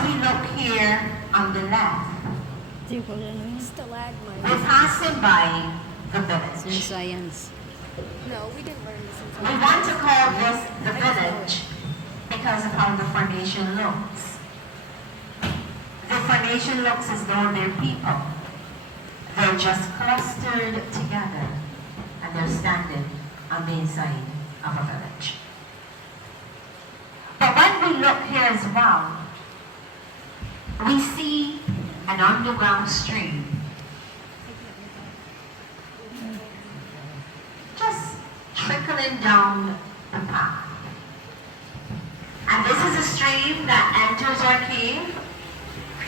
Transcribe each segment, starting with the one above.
as we look here on the left, we're passing by the village. Science. No, we didn't learn this in We want to call this the village because of how the formation looks. The formation looks as though they're people. They're just clustered together and they're standing on the inside of a village. But when we look here as well, we see an underground stream just trickling down the path. And this is a stream that enters our cave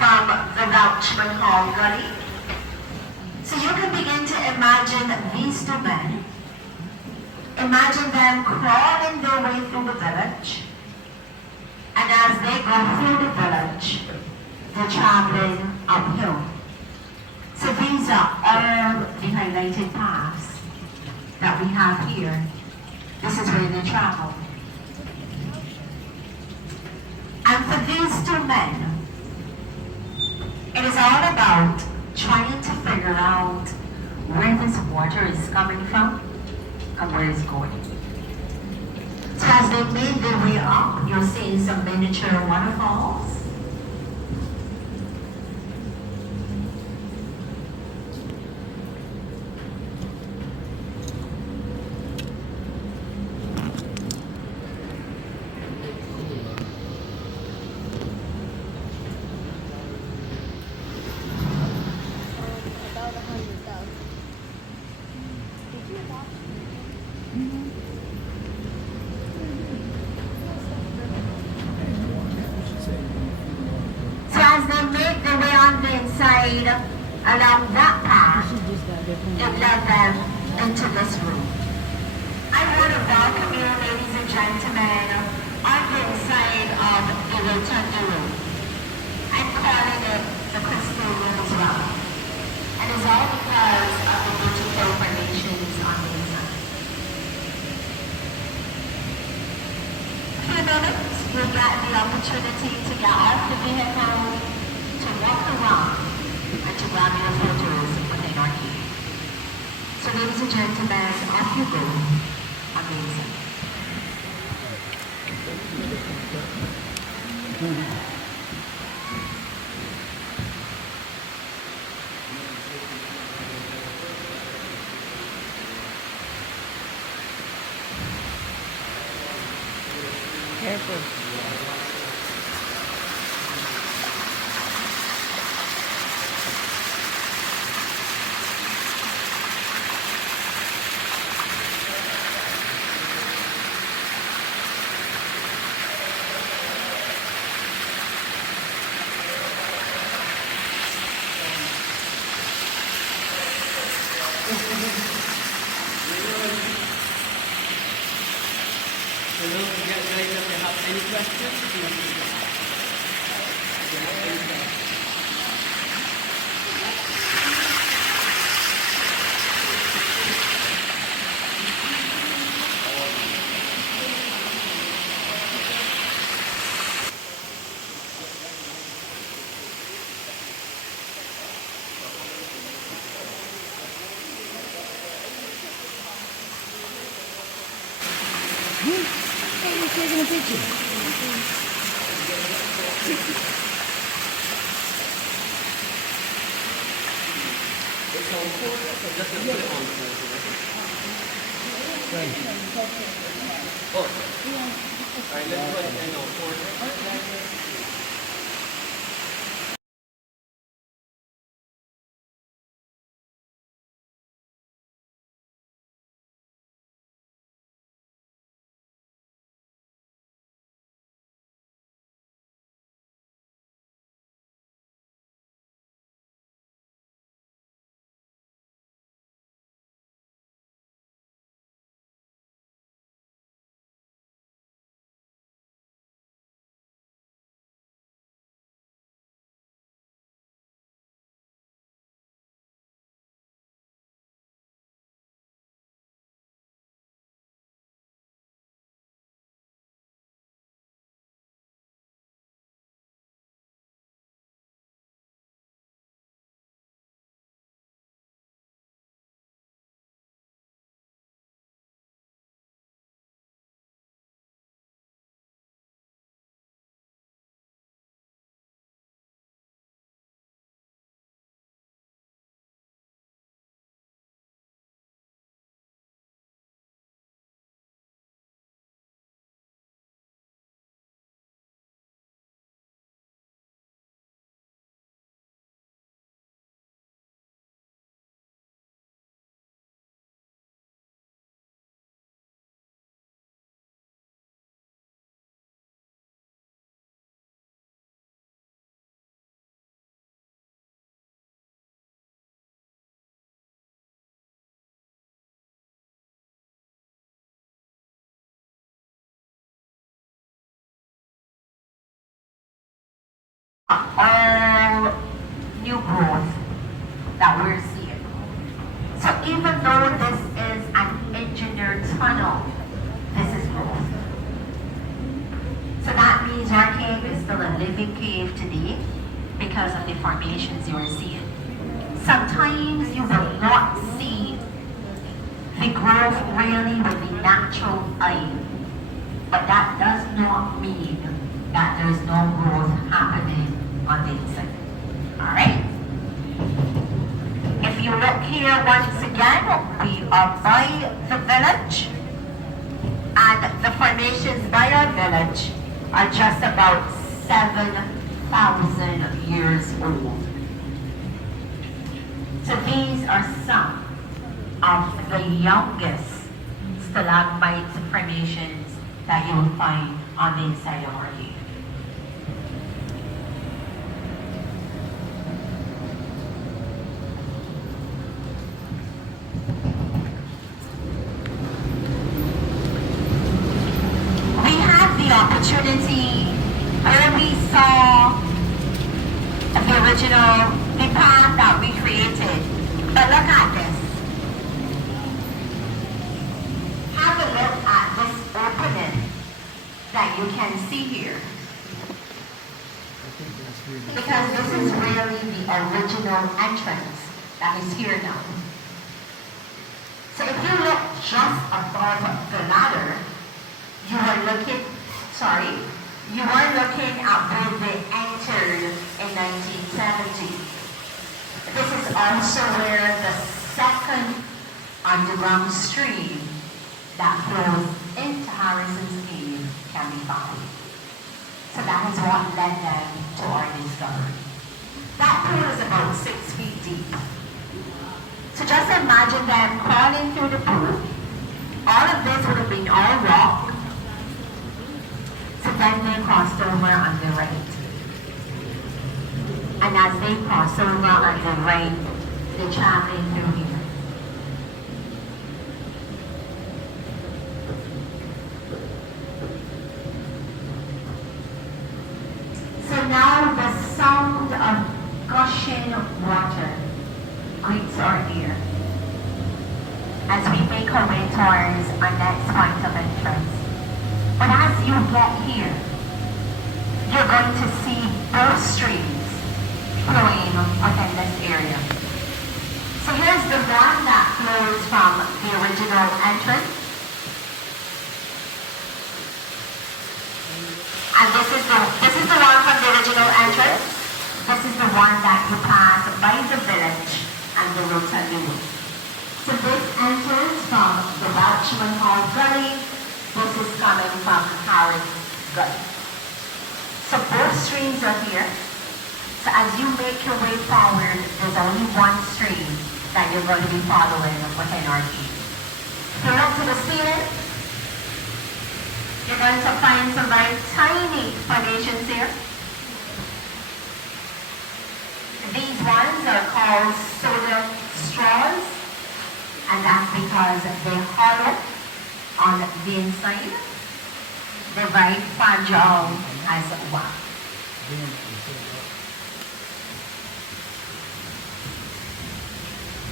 from the Welchman Hall Gully. So you can begin to imagine these two men. Imagine them crawling their way through the village. And as they go through the village, they're traveling uphill. So these are all the highlighted paths that we have here. This is where they travel. And for these two men, it is all about trying to figure out where this water is coming from and where it's going. So as they made their way up, you're seeing some miniature waterfalls. about 100,000. Did you watch? So as they make their way on the inside along that path, it led them into this room. I want to welcome you, ladies and gentlemen, on the inside of the rotunda room. I'm calling it the crystal room as well. And it's all because of the vertical formations on the inside. A few minutes, you'll get the opportunity to get off the vehicle, to walk around, and to grab your photos within our cave. So ladies and gentlemen, off you go on the inside. Careful. So don't forget later if you have any questions, if you have any questions. Hey, you're taking a picture. It's on port, so just put it on port. Right. Oh, alright, let's put it on port. all new growth that we're seeing. So even though this is an engineered tunnel, this is growth. So that means our cave is still a living cave today because of the formations you are seeing. Sometimes you will not see the growth really with the natural eye, but that does not mean that there's no growth happening on the inside. Alright? If you look here once again, we are by the village, and the formations by our village are just about 7,000 years old. So these are some of the youngest stalagmite formations that you will find on the inside of our cave. We had the opportunity where we saw the original, the path that we created. But look at this. Have a look at this opening that you can see here. Because this is really the original entrance that is here now. So if you look just above the ladder, you are looking at where they entered in 1970. This is also where the second underground stream that flows into Harrison's Cave can be found. So that is what led them to our discovery. That pool is about 6 feet deep. So just imagine them crawling through the pool. All of this would have been all rock. So then they crossed over on the right. And as they cross over on the right, they're traveling through here. So now the sound of gushing water greets our ear as we make our way towards our next point of entrance. But as you get here, you're going to see both streams flowing within this area. So here's the one that flows from the original entrance. And this is the one from the original entrance. This is the one that you pass by the village and the Rotaloo. So this enters from the Welchman Hall Gully. This is coming from Harris Gully. So both streams are here. So as you make your way forward, there's only one stream that you're going to be following within our cave. If you look to the ceiling, you're going to find some very tiny formations here. These ones are called soda straws, and that's because they're hollow on the inside. They're very fragile as well.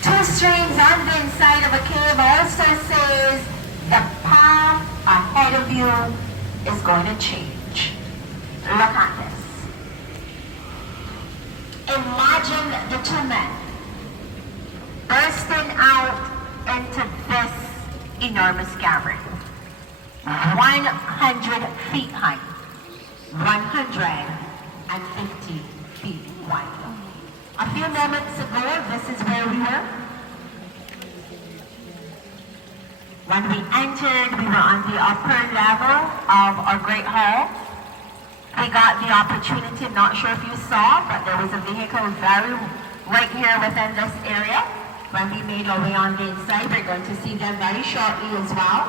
Two streams on the inside of a cave also says the path ahead of you is going to change. Look at this. Imagine the two men bursting out into this enormous cavern. 100 feet high, 150 feet wide. A few moments ago, this is where we were. When we entered, we were on the upper level of our Great Hall. We got the opportunity, I'm not sure if you saw, but there was a vehicle right here within this area. When we made our way on the inside, we're going to see them very shortly as well.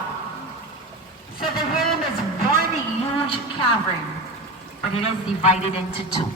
So the room is one huge cavern, but it is divided into two.